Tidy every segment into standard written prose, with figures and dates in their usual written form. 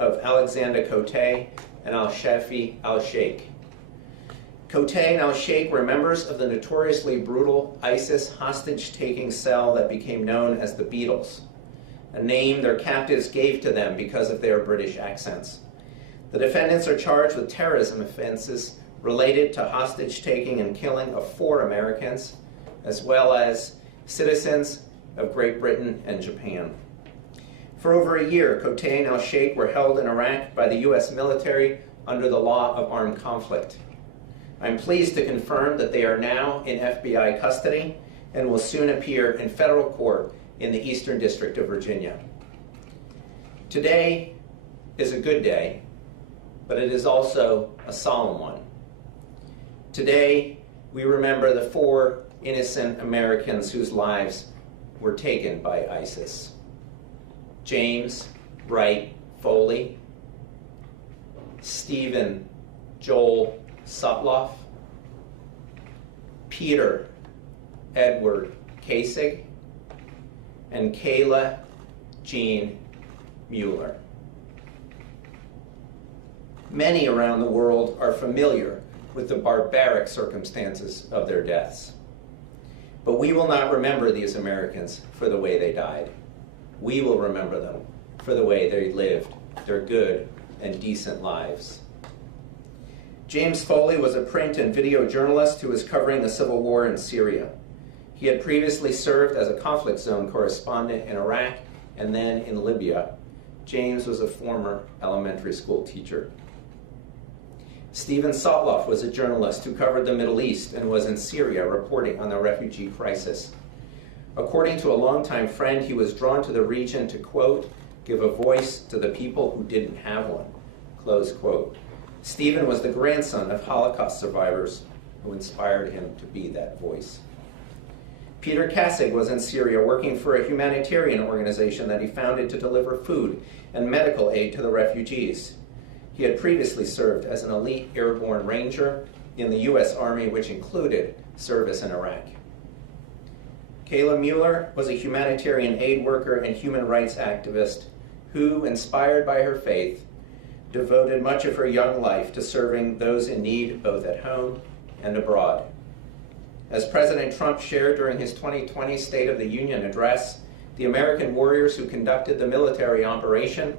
of Alexander Coté and Al-Shafi al-Sheikh. Coté and al-Sheikh were members of the notoriously brutal ISIS hostage-taking cell that became known as the Beatles, a name their captives gave to them because of their British accents. The defendants are charged with terrorism offenses related to hostage-taking and killing of 4 Americans, as well as citizens of Great Britain and Japan. For over a year, Coté and al-Sheikh were held in Iraq by the U.S. military under the law of armed conflict. I'm pleased to confirm that they are now in FBI custody and will soon appear in federal court in the Eastern District of Virginia. Today is a good day, but it is also a solemn one. Today, we remember the 4 innocent Americans whose lives were taken by ISIS. James Wright Foley, Stephen Joel Sutloff, Peter Edward Kasich, and Kayla Jean Mueller. Many around the world are familiar with the barbaric circumstances of their deaths. But we will not remember these Americans for the way they died. We will remember them for the way they lived their good and decent lives. James Foley was a print and video journalist who was covering the civil war in Syria. He had previously served as a conflict zone correspondent in Iraq and then in Libya. James was a former elementary school teacher. Stephen Sotloff was a journalist who covered the Middle East and was in Syria reporting on the refugee crisis. According to a longtime friend, he was drawn to the region to, quote, give a voice to the people who didn't have one, close quote. Stephen was the grandson of Holocaust survivors who inspired him to be that voice. Peter Kasich was in Syria working for a humanitarian organization that he founded to deliver food and medical aid to the refugees. He had previously served as an elite airborne ranger in the U.S. Army, which included service in Iraq. Kayla Mueller was a humanitarian aid worker and human rights activist who, inspired by her faith, devoted much of her young life to serving those in need both at home and abroad. As President Trump shared during his 2020 State of the Union address, the American warriors who conducted the military operation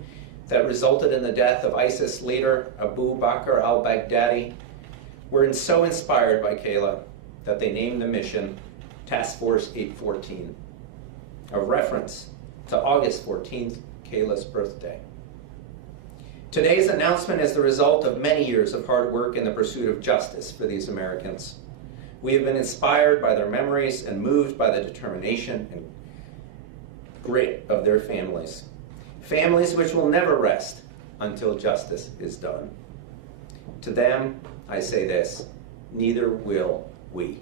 that resulted in the death of ISIS leader Abu Bakr al-Baghdadi were so inspired by Kayla that they named the mission Task Force 814, a reference to August 14th, Kayla's birthday. Today's announcement is the result of many years of hard work in the pursuit of justice for these Americans. We have been inspired by their memories and moved by the determination and grit of their families. Families which will never rest until justice is done. To them, I say this, neither will we.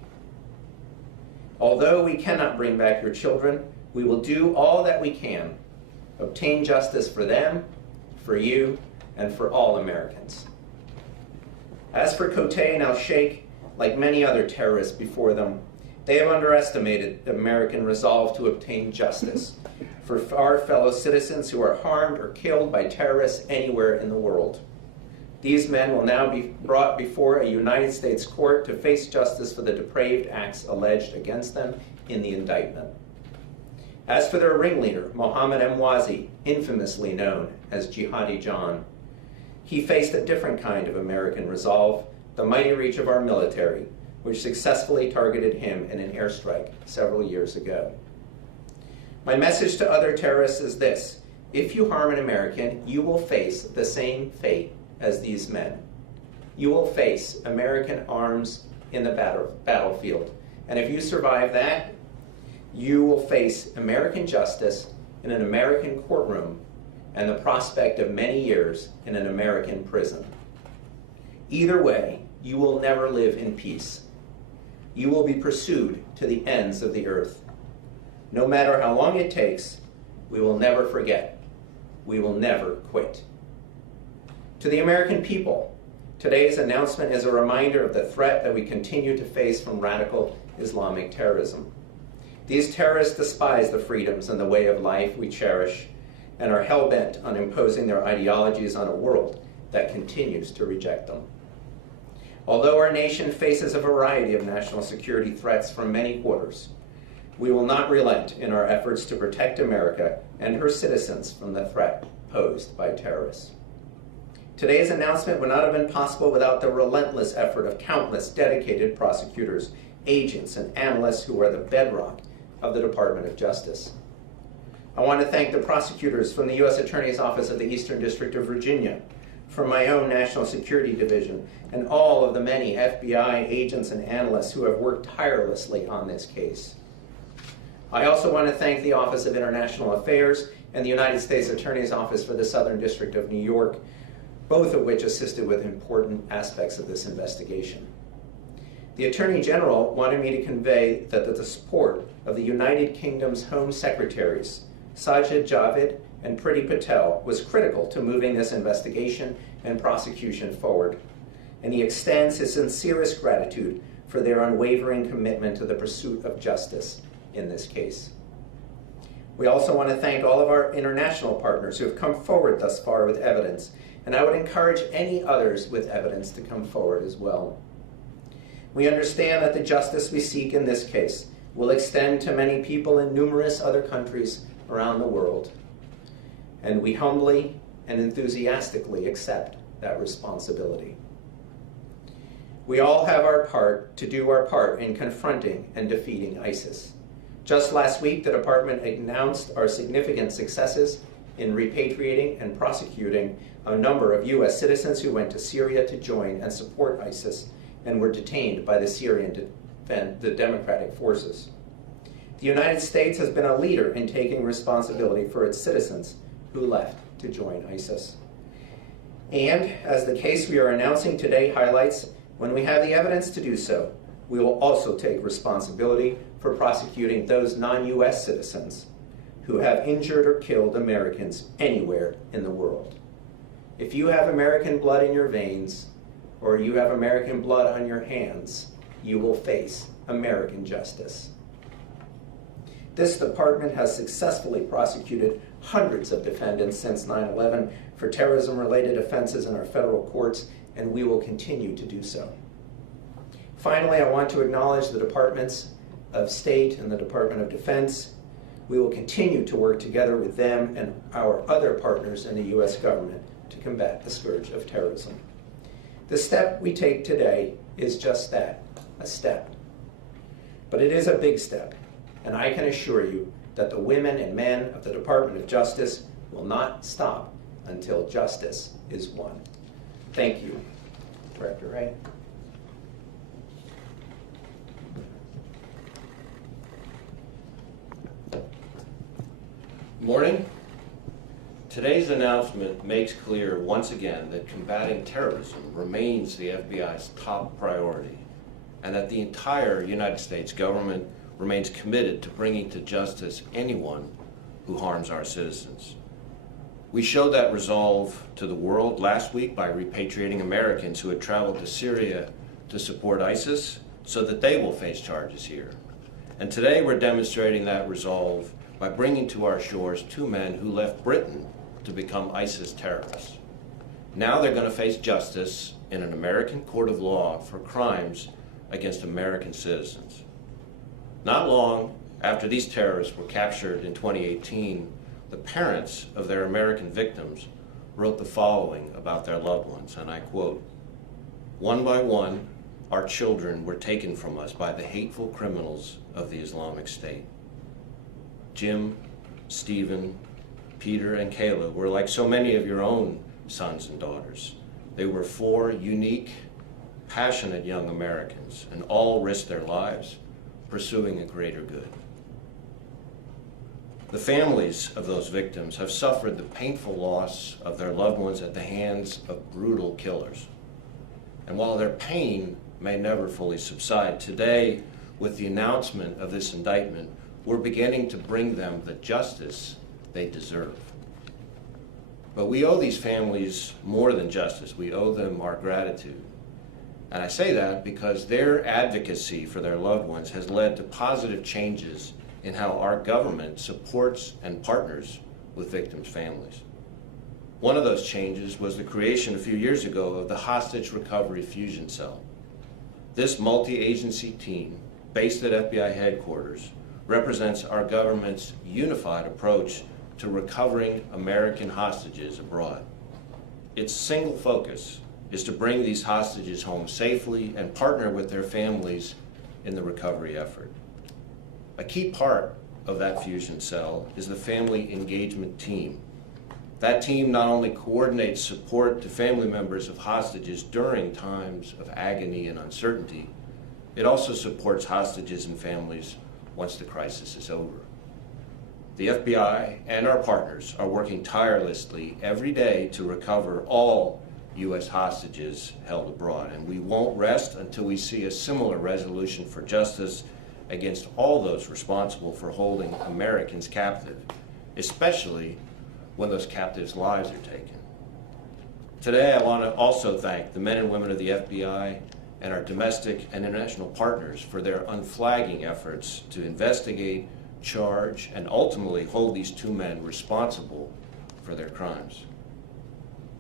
Although we cannot bring back your children, we will do all that we can, obtain justice for them, for you, and for all Americans. As for Coté and al-Sheikh, like many other terrorists before them, they have underestimated the American resolve to obtain justice for our fellow citizens who are harmed or killed by terrorists anywhere in the world. These men will now be brought before a United States court to face justice for the depraved acts alleged against them in the indictment. As for their ringleader, Mohammed Emwazi, infamously known as Jihadi John, he faced a different kind of American resolve, the mighty reach of our military, which successfully targeted him in an airstrike several years ago. My message to other terrorists is this: if you harm an American, you will face the same fate as these men. You will face American arms in the battlefield. And if you survive that, you will face American justice in an American courtroom and the prospect of many years in an American prison. Either way, you will never live in peace. You will be pursued to the ends of the earth. No matter how long it takes, we will never forget. We will never quit. To the American people, today's announcement is a reminder of the threat that we continue to face from radical Islamic terrorism. These terrorists despise the freedoms and the way of life we cherish, and are hell-bent on imposing their ideologies on a world that continues to reject them. Although our nation faces a variety of national security threats from many quarters, we will not relent in our efforts to protect America and her citizens from the threat posed by terrorists. Today's announcement would not have been possible without the relentless effort of countless dedicated prosecutors, agents, and analysts who are the bedrock of the Department of Justice. I want to thank the prosecutors from the U.S. Attorney's Office of the Eastern District of Virginia, from my own National Security Division, and all of the many FBI agents and analysts who have worked tirelessly on this case. I also want to thank the Office of International Affairs and the United States Attorney's Office for the Southern District of New York, both of which assisted with important aspects of this investigation. The Attorney General wanted me to convey that the support of the United Kingdom's Home Secretaries, Sajid Javid and Priti Patel, was critical to moving this investigation and prosecution forward, and he extends his sincerest gratitude for their unwavering commitment to the pursuit of justice in this case. We also want to thank all of our international partners who have come forward thus far with evidence, and I would encourage any others with evidence to come forward as well. We understand that the justice we seek in this case will extend to many people in numerous other countries around the world, and we humbly and enthusiastically accept that responsibility. We all have our part to do our part in confronting and defeating ISIS. Just last week, the department announced our significant successes in repatriating and prosecuting a number of U.S. citizens who went to Syria to join and support ISIS and were detained by the Syrian Democratic Forces. The United States has been a leader in taking responsibility for its citizens who left to join ISIS. And, as the case we are announcing today highlights, when we have the evidence to do so, we will also take responsibility for prosecuting those non-U.S. citizens who have injured or killed Americans anywhere in the world. If you have American blood in your veins, or you have American blood on your hands, you will face American justice. This department has successfully prosecuted hundreds of defendants since 9/11 for terrorism-related offenses in our federal courts, and we will continue to do so. Finally, I want to acknowledge the Departments of State and the Department of Defense. We will continue to work together with them and our other partners in the U.S. government to combat the scourge of terrorism. The step we take today is just that, a step. But it is a big step, and I can assure you that the women and men of the Department of Justice will not stop until justice is won. Thank you, Director Wray. Morning. Today's announcement makes clear once again that combating terrorism remains the FBI's top priority, and that the entire United States government remains committed to bringing to justice anyone who harms our citizens. We showed that resolve to the world last week by repatriating Americans who had traveled to Syria to support ISIS so that they will face charges here. And today we're demonstrating that resolve by bringing to our shores two men who left Britain to become ISIS terrorists. Now they're going to face justice in an American court of law for crimes against American citizens. Not long after these terrorists were captured in 2018, the parents of their American victims wrote the following about their loved ones, and I quote, "One by one, our children were taken from us by the hateful criminals of the Islamic State. Jim, Stephen, Peter, and Kayla were like so many of your own sons and daughters. They were four unique, passionate young Americans, and all risked their lives pursuing a greater good. The families of those victims have suffered the painful loss of their loved ones at the hands of brutal killers. And while their pain may never fully subside, today, with the announcement of this indictment, we're beginning to bring them the justice they deserve. But we owe these families more than justice. We owe them our gratitude. And I say that because their advocacy for their loved ones has led to positive changes in how our government supports and partners with victims' families. One of those changes was the creation a few years ago of the Hostage Recovery Fusion Cell. This multi-agency team, based at FBI headquarters, represents our government's unified approach to recovering American hostages abroad. Its single focus is to bring these hostages home safely and partner with their families in the recovery effort. A key part of that fusion cell is the family engagement team. That team not only coordinates support to family members of hostages during times of agony and uncertainty, it also supports hostages and families once the crisis is over. The FBI and our partners are working tirelessly every day to recover all U.S. hostages held abroad, and we won't rest until we see a similar resolution for justice against all those responsible for holding Americans captive, especially when those captives' lives are taken. Today, I want to also thank the men and women of the FBI and our domestic and international partners for their unflagging efforts to investigate, charge, and ultimately hold these two men responsible for their crimes.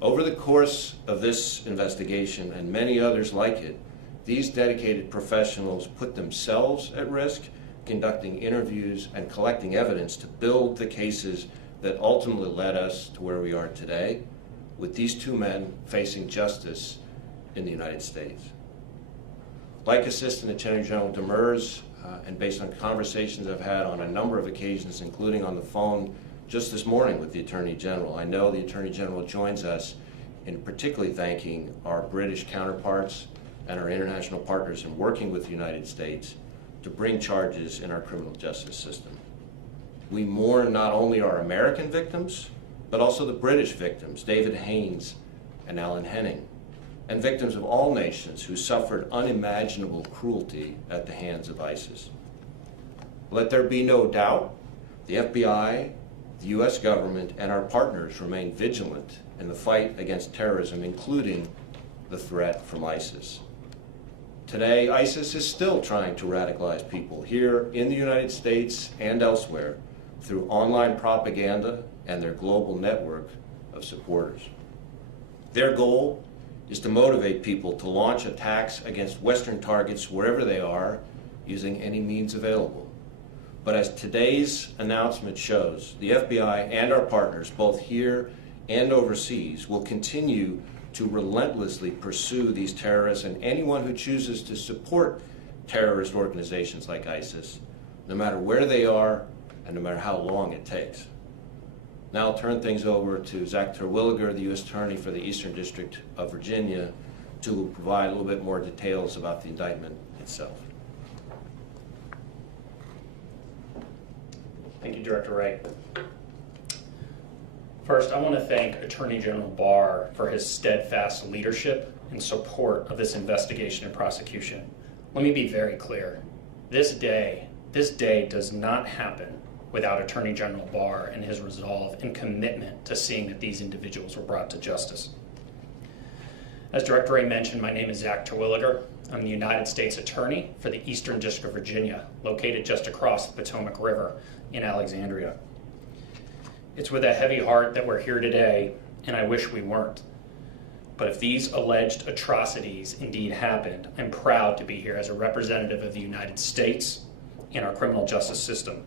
Over the course of this investigation and many others like it, these dedicated professionals put themselves at risk, conducting interviews and collecting evidence to build the cases that ultimately led us to where we are today, with these two men facing justice in the United States. Like Assistant Attorney General Demers, and based on conversations I've had on a number of occasions, including on the phone just this morning with the Attorney General, I know the Attorney General joins us in particularly thanking our British counterparts and our international partners in working with the United States to bring charges in our criminal justice system. We mourn not only our American victims, but also the British victims, David Haynes and Alan Henning, and victims of all nations who suffered unimaginable cruelty at the hands of ISIS. Let there be no doubt, the FBI, the U.S. government, and our partners remain vigilant in the fight against terrorism, including the threat from ISIS. Today, ISIS is still trying to radicalize people here in the United States and elsewhere through online propaganda and their global network of supporters. Their goal is to motivate people to launch attacks against Western targets wherever they are, using any means available. But as today's announcement shows, the FBI and our partners, both here and overseas, will continue to relentlessly pursue these terrorists and anyone who chooses to support terrorist organizations like ISIS, no matter where they are and no matter how long it takes. Now I'll turn things over to Zach Terwilliger, the U.S. Attorney for the Eastern District of Virginia, to provide a little bit more details about the indictment itself. Thank you, Director Wray. First, I want to thank Attorney General Barr for his steadfast leadership and support of this investigation and prosecution. Let me be very clear. This day does not happen without Attorney General Barr and his resolve and commitment to seeing that these individuals were brought to justice. As Director Wray mentioned, my name is Zach Terwilliger. I'm the United States Attorney for the Eastern District of Virginia, located just across the Potomac River in Alexandria. It's with a heavy heart that we're here today, and I wish we weren't. But if these alleged atrocities indeed happened, I'm proud to be here as a representative of the United States and our criminal justice system.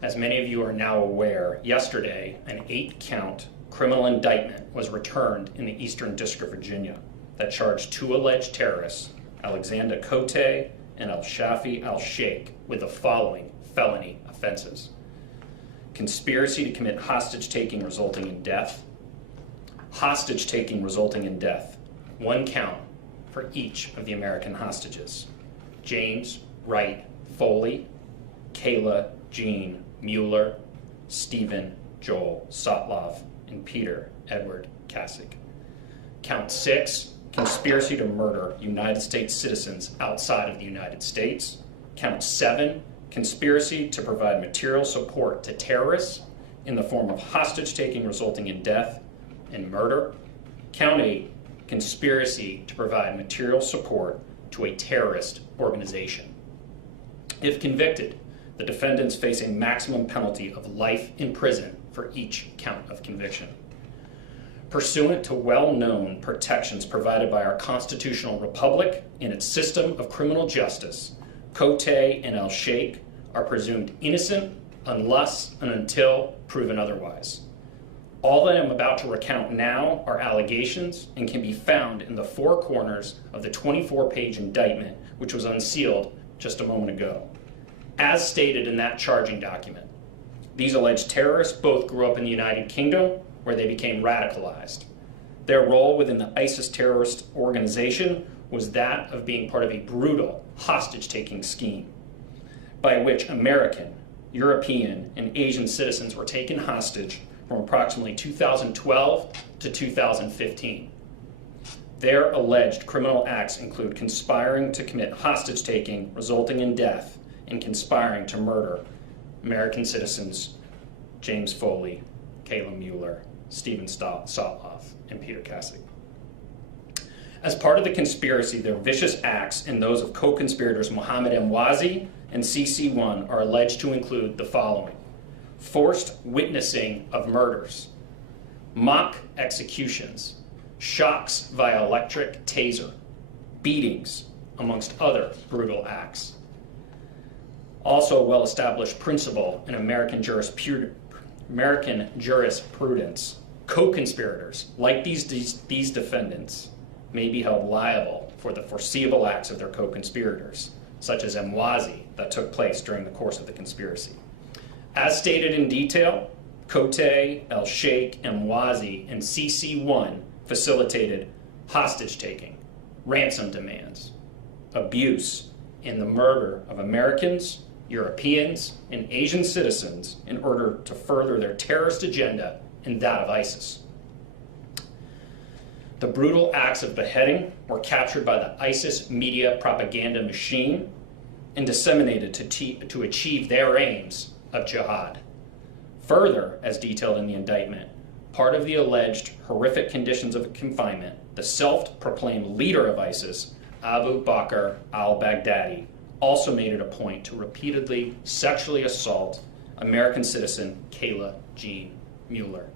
As many of you are now aware, yesterday an 8-count criminal indictment was returned in the Eastern District of Virginia that charged 2 alleged terrorists, Alexander Cote and Al-Shafi Al-Sheikh, with the following felony offenses: conspiracy to commit hostage-taking resulting in death, hostage-taking resulting in death, 1 count for each of the American hostages: James Wright Foley, Kayla Jean Mueller, Stephen Joel Sotlov, and Peter Edward Kasich. Count 6, conspiracy to murder United States citizens outside of the United States. Count 7, conspiracy to provide material support to terrorists in the form of hostage-taking resulting in death and murder. Count 8, conspiracy to provide material support to a terrorist organization. If convicted, the defendants face a maximum penalty of life in prison for for each count of conviction. Pursuant to well-known protections provided by our constitutional republic in its system of criminal justice, Cote and El-Sheikh are presumed innocent unless and until proven otherwise. All that I'm about to recount now are allegations and can be found in the four corners of the 24-page indictment, which was unsealed just a moment ago. As stated in that charging document, these alleged terrorists both grew up in the United Kingdom, where they became radicalized. Their role within the ISIS terrorist organization was that of being part of a brutal hostage-taking scheme by which American, European, and Asian citizens were taken hostage from approximately 2012 to 2015. Their alleged criminal acts include conspiring to commit hostage-taking resulting in death and conspiring to murder American citizens James Foley, Kayla Mueller, Stephen Sotloff, and Peter Cassidy. As part of the conspiracy, their vicious acts and those of co-conspirators Mohammed Emwazi and CC1 are alleged to include the following: forced witnessing of murders, mock executions, shocks via electric taser, beatings, amongst other brutal acts. Also a well-established principle in American jurisprudence, co-conspirators, like these defendants, may be held liable for the foreseeable acts of their co-conspirators, such as Emwazi, that took place during the course of the conspiracy. As stated in detail, Cote, El-Sheikh, Emwazi, and CC1 facilitated hostage-taking, ransom demands, abuse, and the murder of Americans, Europeans, and Asian citizens in order to further their terrorist agenda and that of ISIS. The brutal acts of beheading were captured by the ISIS media propaganda machine and disseminated to achieve their aims of jihad. Further, as detailed in the indictment, part of the alleged horrific conditions of confinement, the self-proclaimed leader of ISIS, Abu Bakr al-Baghdadi, also made it a point to repeatedly sexually assault American citizen Kayla Jean Mueller.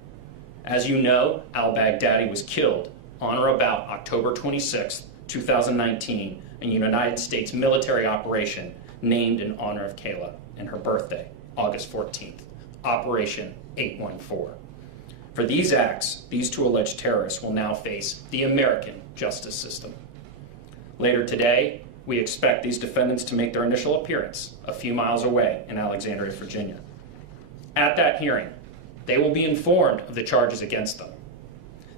As you know, al-Baghdadi was killed on or about October 26, 2019, in a United States military operation named in honor of Kayla and her birthday, August 14th, Operation 814. For these acts, these two alleged terrorists will now face the American justice system. Later today, we expect these defendants to make their initial appearance a few miles away in Alexandria, Virginia. At that hearing, they will be informed of the charges against them.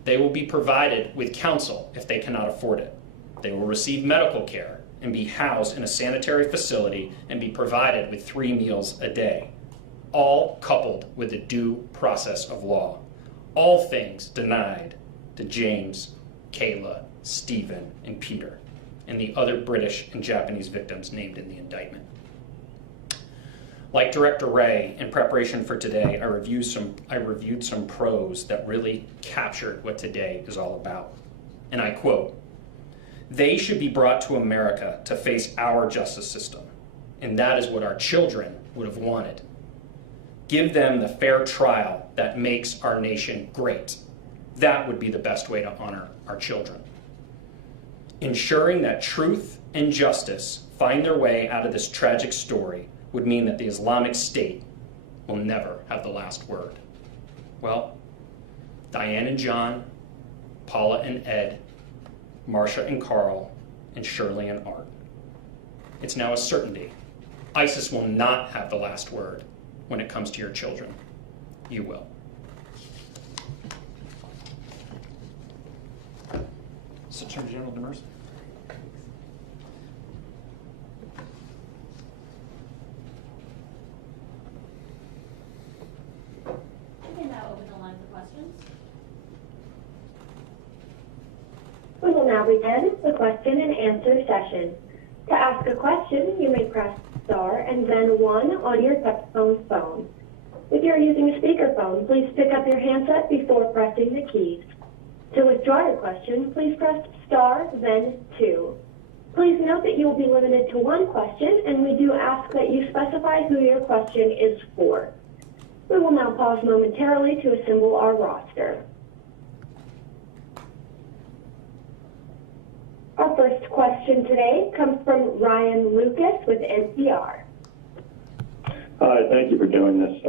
They will be provided with counsel if they cannot afford it. They will receive medical care and be housed in a sanitary facility and be provided with 3 meals a day, all coupled with the due process of law. All things denied to James, Kayla, Stephen, and Peter, and the other British and Japanese victims named in the indictment. Like Director Wray, in preparation for today, I reviewed some prose that really captured what today is all about. And I quote, "They should be brought to America to face our justice system, and that is what our children would have wanted. Give them the fair trial that makes our nation great. That would be the best way to honor our children. Ensuring that truth and justice find their way out of this tragic story would mean that the Islamic State will never have the last word." Well, Diane and John, Paula and Ed, Marcia and Carl, and Shirley and Art. It's now a certainty. ISIS will not have the last word when it comes to your children. You will. Attorney General Demers. We can now open the line for questions. We will now begin the question and answer session. To ask a question, you may press star and then 1 on your touch-tone phone. If you are using a speakerphone, please pick up your handset before pressing the keys. To withdraw your question, please press star, then 2. Please note that you will be limited to 1 question, and we do ask that you specify who your question is for. We will now pause momentarily to assemble our roster. Our first question today comes from Ryan Lucas with NPR. Hi, thank you for doing this.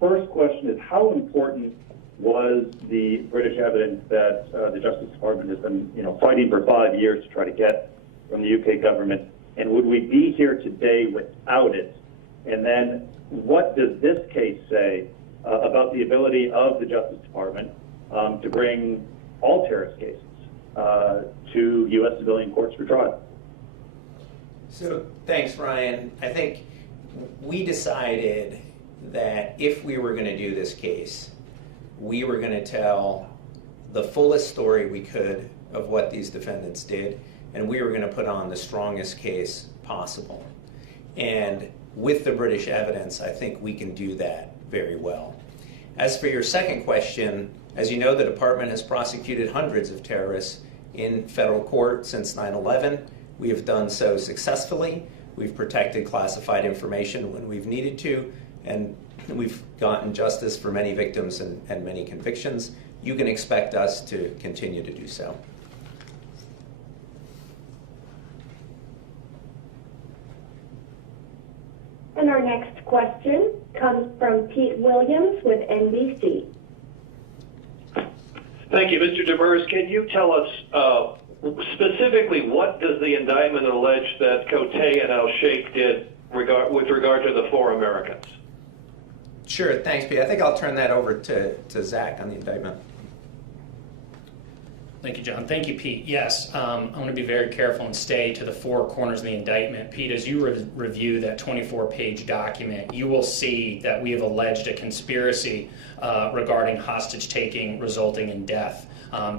First question is, how important was the British evidence that the Justice Department has been, fighting for 5 years to try to get from the UK government? And would we be here today without it? And then what does this case say about the ability of the Justice Department to bring all terrorist cases to U.S. civilian courts for trial? So thanks, Ryan. I think we decided that if we were going to do this case, we were going to tell the fullest story we could of what these defendants did, and we were going to put on the strongest case possible. And with the British evidence, I think we can do that very well. As for your second question, as you know, the department has prosecuted hundreds of terrorists in federal court since 9/11. We have done so successfully. We've protected classified information when we've needed to, and we've gotten justice for many victims and many convictions. You can expect us to continue to do so. And our next question comes from Pete Williams with NBC. Thank you. Mr. Demers, can you tell us specifically what does the indictment allege that Kotay and Al-Sheikh did with regard to the 4 Americans? Sure, thanks, Pete. I think I'll turn that over to Zach on the indictment. Thank you, John. Thank you, Pete. Yes, I want to be very careful and stay to the 4 corners of the indictment. Pete, as you review that 24-page document, you will see that we have alleged a conspiracy regarding hostage-taking resulting in death.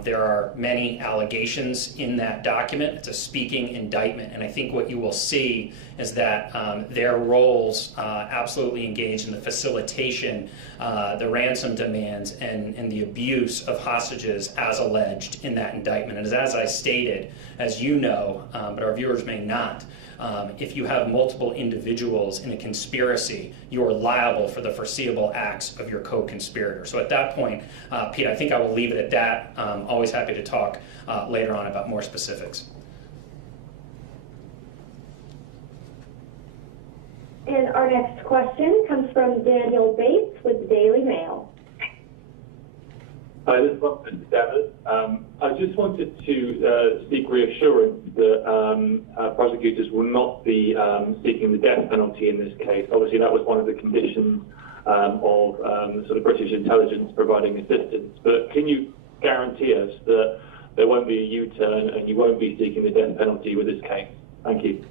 There are many allegations in that document. It's a speaking indictment, and I think what you will see is that their roles absolutely engage in the facilitation, the ransom demands, and the abuse of hostages as alleged in that indictment. And as I stated, as you know, but our viewers may not, if you have multiple individuals in a conspiracy, you are liable for the foreseeable acts of your co-conspirator. So at that point, Pete, I think I will leave it at that. Always happy to talk later on about more specifics. And our next question comes from Daniel Bates with the Daily Mail. Hi, this is Mr. Demers. I just wanted to seek reassurance that prosecutors will not be seeking the death penalty in this case. Obviously, that was one of the conditions of sort of British intelligence providing assistance. But can you guarantee us that there won't be a U-turn and you won't be seeking the death penalty with this case? Thank you.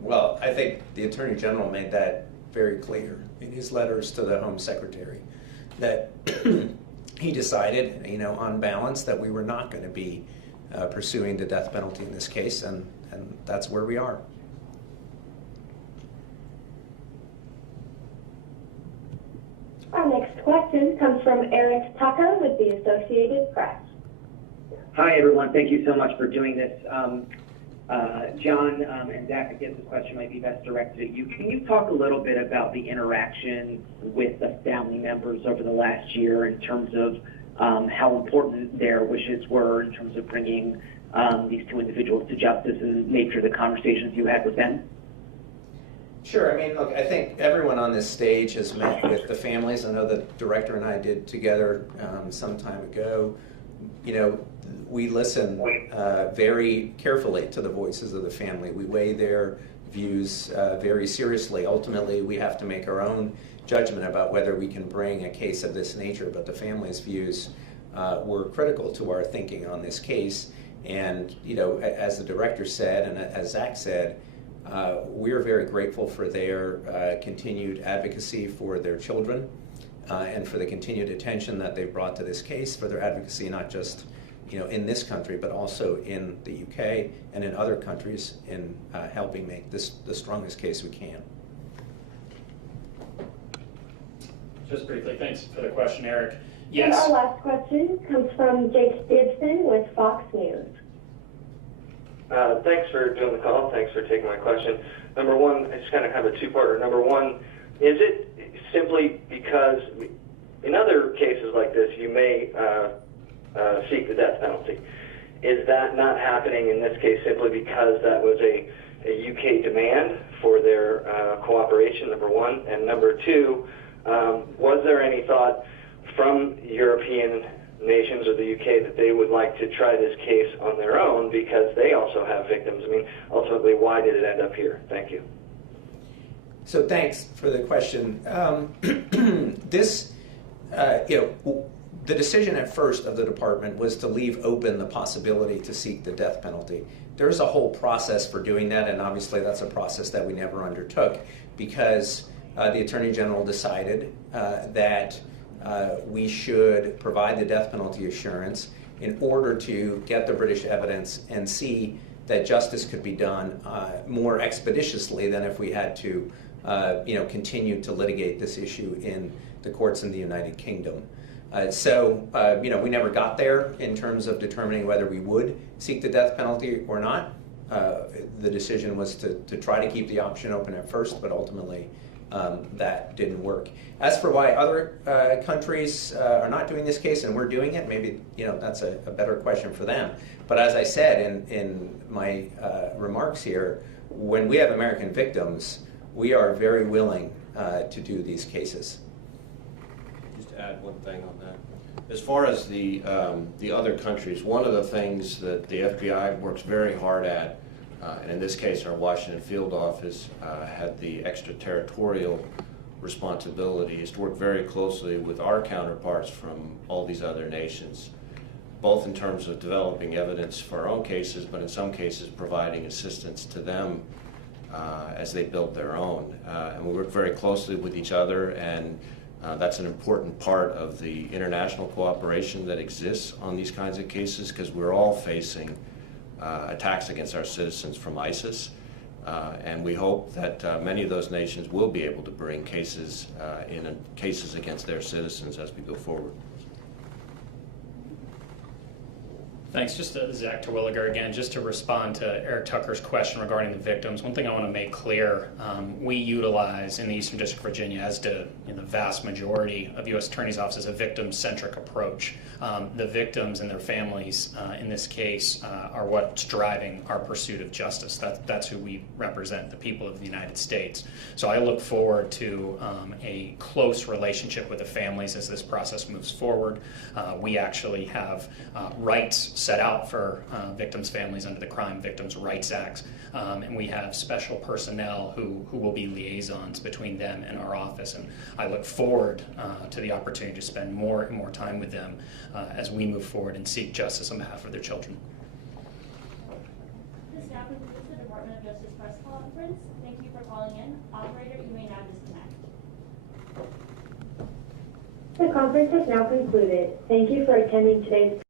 Well, I think the Attorney General made that very clear in his letters to the Home Secretary, that he decided, on balance, that we were not going to be pursuing the death penalty in this case, and that's where we are. Our next question comes from Eric Tucker with the Associated Press. Hi, everyone. Thank you so much for doing this. John and Zach, I guess the question might be best directed at you. Can you talk a little bit about the interaction with the family members over the last year in terms of how important their wishes were in terms of bringing these 2 individuals to justice and the nature of the conversations you had with them? Sure. Look, I think everyone on this stage has met with the families. I know the director and I did together some time ago. We listen very carefully to the voices of the family. We weigh their views very seriously. Ultimately, we have to make our own judgment about whether we can bring a case of this nature, but the family's views were critical to our thinking on this case. And, as the director said, and as Zach said, we're very grateful for their continued advocacy for their children and for the continued attention that they've brought to this case, for their advocacy not just in this country, but also in the UK and in other countries in helping make this the strongest case we can. Just briefly, thanks for the question, Eric. And Yes. our last question comes from Jake Gibson with Fox News. Thanks for doing the call. Thanks for taking my question. Number one, I just kind of have a 2-parter. Number one, Is it simply because in other cases like this, you may seek the death penalty? Is that not happening in this case simply because that was a UK demand for their cooperation, number one? And number two, was there any thought from European nations or the UK that they would like to try this case on their own because they also have victims? I mean, ultimately, why did it end up here? Thank you. So thanks for the question. The decision at first of the department was to leave open the possibility to seek the death penalty. There's a whole process for doing that, and obviously that's a process that we never undertook because the Attorney General decided that we should provide the death penalty assurance in order to get the British evidence and see that justice could be done more expeditiously than if we had to continue to litigate this issue in the courts in the United Kingdom. We never got there in terms of determining whether we would seek the death penalty or not. The decision was to try to keep the option open at first, but ultimately that didn't work. As for why other countries are not doing this case and we're doing it, maybe that's a better question for them. But as I said in my remarks here, when we have American victims, we are very willing to do these cases. Just to add one thing on that. As far as the other countries, one of the things that the FBI works very hard at, and in this case our Washington field office had the extraterritorial responsibility, is to work very closely with our counterparts from all these other nations, both in terms of developing evidence for our own cases, but in some cases providing assistance to them as they build their own. And we work very closely with each other, and that's an important part of the international cooperation that exists on these kinds of cases, because we're all facing attacks against our citizens from ISIS. And we hope that many of those nations will be able to bring cases cases against their citizens as we go forward. Thanks. Just Zach Terwilliger again, just to respond to Eric Tucker's question regarding the victims. One thing I want to make clear, we utilize in the Eastern District of Virginia, as do in the vast majority of U.S. Attorney's offices, a victim-centric approach. The victims and their families in this case are what's driving our pursuit of justice. That's who we represent, the people of the United States. So I look forward to a close relationship with the families as this process moves forward. We actually have rights set out for victims' families under the Crime Victims' Rights Act, and we have special personnel who will be liaisons between them and our office, and I look forward to the opportunity to spend more and more time with them as we move forward and seek justice on behalf of their children. This now concludes the Department of Justice press conference. Thank you for calling in. Operator, you may now disconnect. The conference has now concluded. Thank you for attending today's